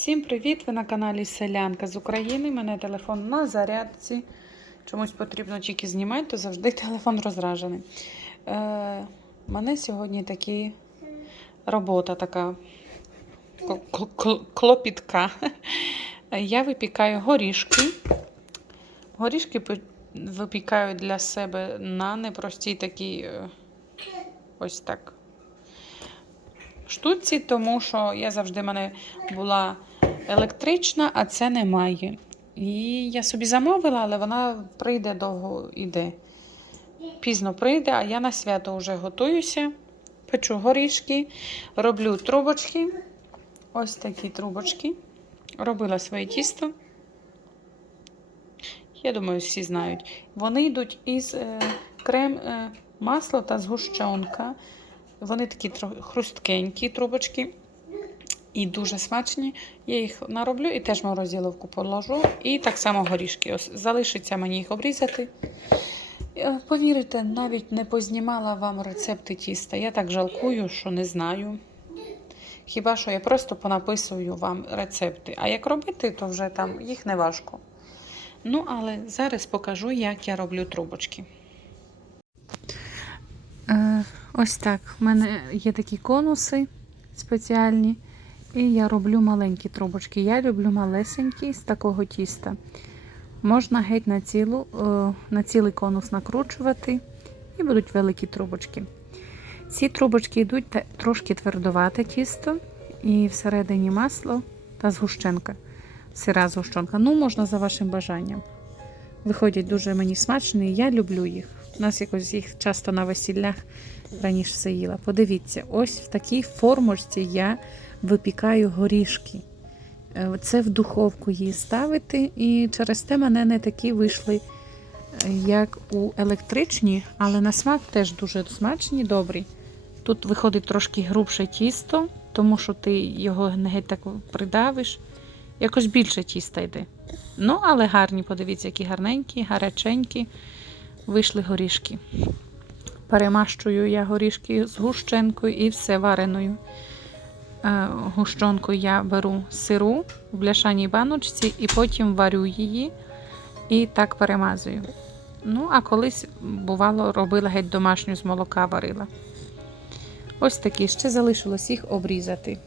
Всім привіт! Ви на каналі Селянка з України. Мене телефон на зарядці. Чомусь потрібно тільки знімати, то завжди телефон розражений. Е, мене сьогодні такі робота така кл- кл- кл- клопітка. Я випікаю горішки. Горішки випікаю для себе на непростій такій е, ось так штуці, тому що я завжди в мене була електрична, а це немає. І я собі замовила, але вона прийде довго йде. Пізно прийде, а я на свято вже готуюся. Печу горішки, роблю трубочки. Ось такі трубочки. Робила своє тісто. Я думаю, всі знають. Вони йдуть із е, крем е, масло та згущенка. Вони такі хрусткенькі трубочки і дуже смачні. Я їх нароблю і теж в морозиловку положу. І так само горішки. Ось залишиться мені їх обрізати. Е, Повірите, навіть не познімала вам рецепти тіста. Я так жалкую, що не знаю. Хіба що я просто понаписую вам рецепти. А як робити, то вже там їх не важко. Ну, але зараз покажу, як я роблю трубочки. Е, ось так. У мене є такі конуси спеціальні. І я роблю маленькі трубочки. Я люблю малесенькі з такого тіста. Можна геть на, цілу, е, на цілий конус накручувати, і будуть великі трубочки. Ці трубочки йдуть трошки твердувате тісто, і всередині масло та згущенка. Сира згущенка. Ну, можна за вашим бажанням. Виходять дуже мені смачні, я люблю їх. У нас якось їх часто на весіллях раніше все їла. Подивіться, ось в такій формочці я випікаю горішки. Е, Це в духовку її ставити, і через те мене не такі вийшли, е, як у електричні, але на смак теж дуже смачні, добрі. Тут виходить трошки грубше тісто, тому що ти його не геть так придавиш. Якось більше тіста йде. Ну, але гарні, подивіться, які гарненькі, гаряченькі вийшли горішки. Перемащую я горішки з гущенкою і все вареною. Е, Гущонку я беру сиру в бляшаній баночці і потім варю її і так перемазую. Ну, а колись, бувало, робила геть домашню з молока варила. Ось такі, ще залишилось їх обрізати.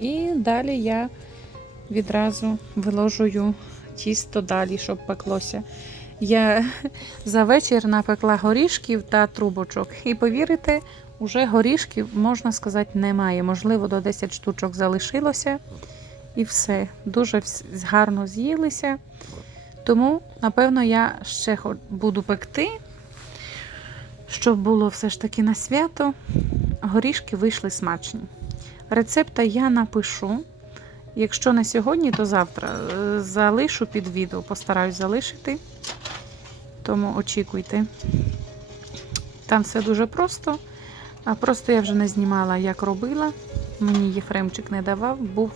І далі я відразу виложую тісто далі, щоб пеклося. Я за вечір напекла горішків та трубочок. І повірите, уже горішків, можна сказати, немає. Можливо, до 10 штучок залишилося. І все. Дуже гарно з'їлися. Тому, напевно, я ще буду пекти, щоб було все ж таки на свято. Горішки вийшли смачні. Рецепта я напишу. Якщо не сьогодні, то завтра Е, залишу під відео, постараюсь залишити. Тому очікуйте. Там все дуже просто. А просто я вже не знімала, як робила. Мені Єфремчик не давав, був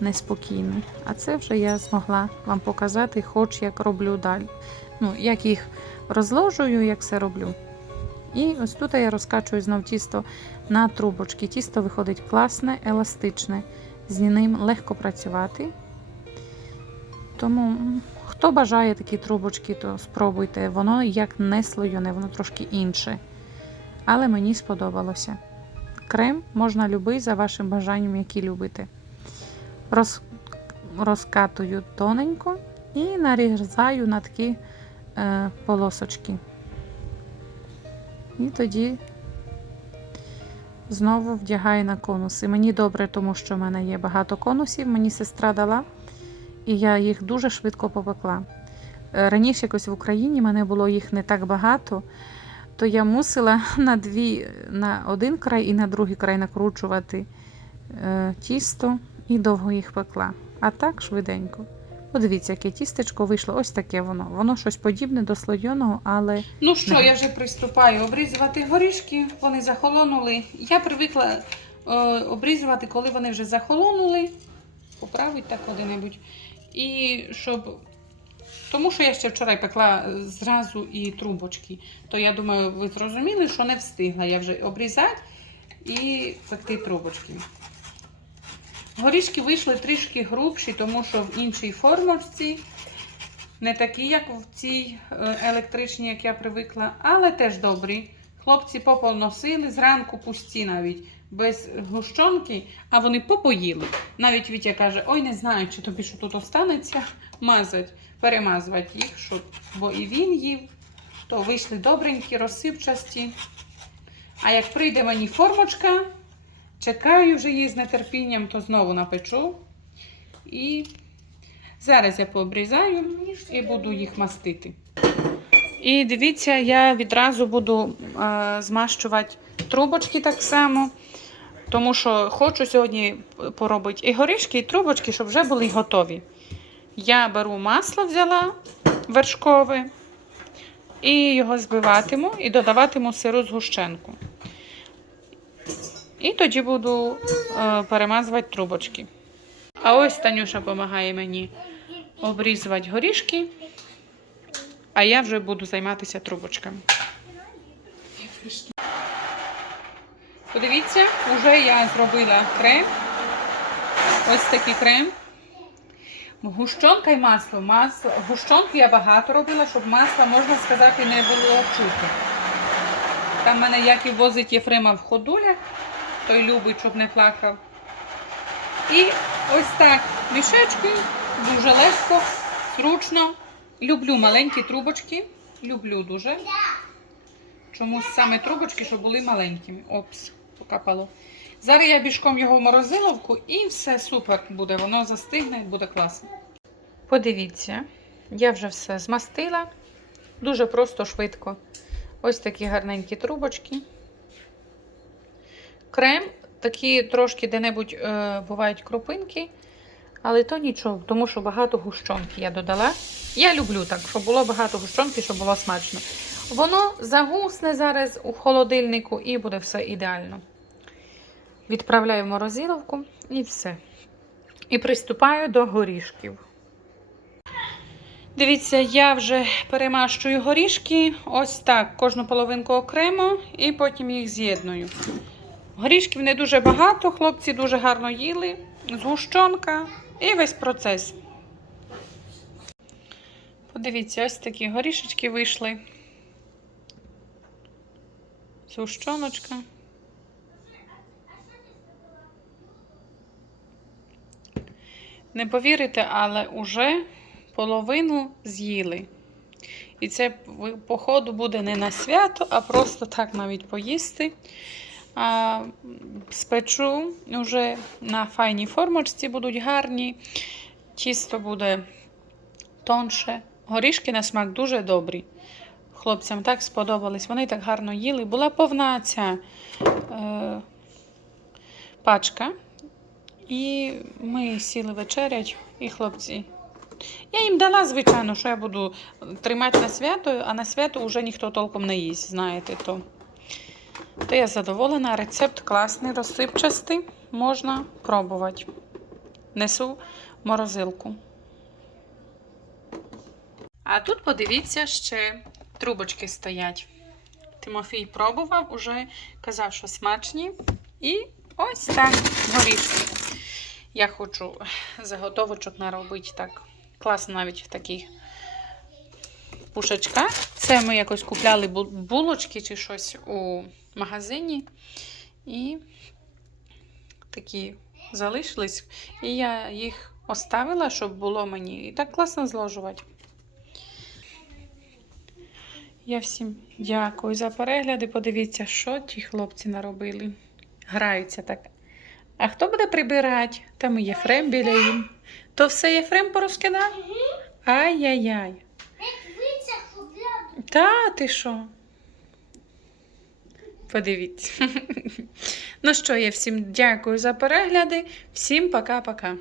неспокійний. А це вже я змогла вам показати, хоч як роблю далі. Ну, як їх розложую, як все роблю. І ось тут я розкачую знов тісто на трубочки. Тісто виходить класне, еластичне. З ним легко працювати. Тому, хто бажає такі трубочки, то спробуйте. Воно як не слоєне, воно трошки інше. Але мені сподобалося. Крем можна любий за вашим бажанням, який любите. Роз, розкатую тоненько і нарізаю на такі е, полосочки. І тоді знову вдягаю на конуси. Мені добре, тому що в мене є багато конусів. Мені сестра дала, і я їх дуже швидко попекла. Е, Раніше якось в Україні мене було їх не так багато, то я мусила на дві, на один край і на другий край накручувати е, тісто і довго їх пекла. А так швиденько. Подивіться, яке тістечко вийшло. Ось таке воно. Воно щось подібне до слоєного, але. Ну що, Не. я вже приступаю обрізувати горішки. Вони захолонули. Я привикла е, обрізувати, коли вони вже захолонули. Поправить так куди-небудь. І щоб. Тому що я ще вчора пекла зразу і трубочки. То я думаю, ви зрозуміли, що не встигла я вже обрізати і пекти трубочки. Горішки вийшли трішки грубші, тому що в іншій формочці. Не такі, як в цій е, електричній, як я привикла, але теж добрі. Хлопці поповносили, зранку пусті навіть, без гущонки, а вони попоїли. Навіть Вітя каже: ой, не знаю, чи тобі що тут останеться, мазать, перемазувати їх, щоб... бо і він їв, то вийшли добренькі, розсипчасті. А як прийде мені формочка, чекаю вже її з нетерпінням, то знову напечу. І зараз я пообрізаю і буду їх мастити. І дивіться, я відразу буду е, змащувати трубочки так само, тому що хочу сьогодні поробити і горішки, і трубочки, щоб вже були готові. Я беру масло, взяла вершкове, і його збиватиму і додаватиму сиру згущенку. І тоді буду е, перемазувати трубочки. А ось Танюша допомагає мені обрізувати горішки, а я вже буду займатися трубочками. Подивіться, вже я зробила крем. Ось такий крем. Гущонка і масло. масло. Гущонку я багато робила, щоб масла, можна сказати, не було чути. Там в мене Яків возить Єфрема в ходулях, той любить, щоб не плакав. І ось так мішечки, дуже легко, зручно. Люблю маленькі трубочки. Люблю дуже. Чомусь саме трубочки, щоб були маленькими. Опс, покапало. Зараз я бішком його в морозиловку і все супер буде. Воно застигне, буде класно. Подивіться, я вже все змастила. Дуже просто, швидко. Ось такі гарненькі трубочки. Крем, такі трошки де-небудь е, бувають крупинки, але то нічого, тому що багато гущонки я додала. Я люблю так, щоб було багато гущонки, щоб було смачно. Воно загусне зараз у холодильнику і буде все ідеально. Відправляю в морозиловку і все. І приступаю до горішків. Дивіться, я вже перемащую горішки. Ось так, кожну половинку окремо, і потім їх з'єдную. Горішків не дуже багато, хлопці дуже гарно їли, згущенка і весь процес. Подивіться, ось такі горішечки вийшли. Згущеночка. Не повірите, але уже половину з'їли. І це, походу, буде не на свято, а просто так навіть поїсти. А, спечу вже на файній формочці будуть гарні. Тісто буде тонше. Горішки на смак дуже добрі. Хлопцям так сподобались. Вони так гарно їли. Була повна ця е, пачка. І ми сіли вечерять, і хлопці. Я їм дала, звичайно, що я буду тримати на свято, а на свято вже ніхто толком не їсть, знаєте. То, то я задоволена. Рецепт класний, розсипчастий. Можна пробувати. Несу морозилку. А тут подивіться, ще трубочки стоять. Тимофій пробував, уже казав, що смачні. І ось так горішки. Я хочу заготовочок наробити так. Класно навіть в таких пушечках. Це ми якось купляли булочки чи щось у магазині. І такі залишились. І я їх оставила, щоб було мені. І так класно зложувати. Я всім дякую за перегляди. Подивіться, що ті хлопці наробили. Граються так. А хто буде прибирати? Там і Єфрем біля їм. То все Єфрем порозкидав? Ай-яй-яй. Та, ти що? Подивіться. ну що, я всім дякую за перегляди. Всім пока-пока.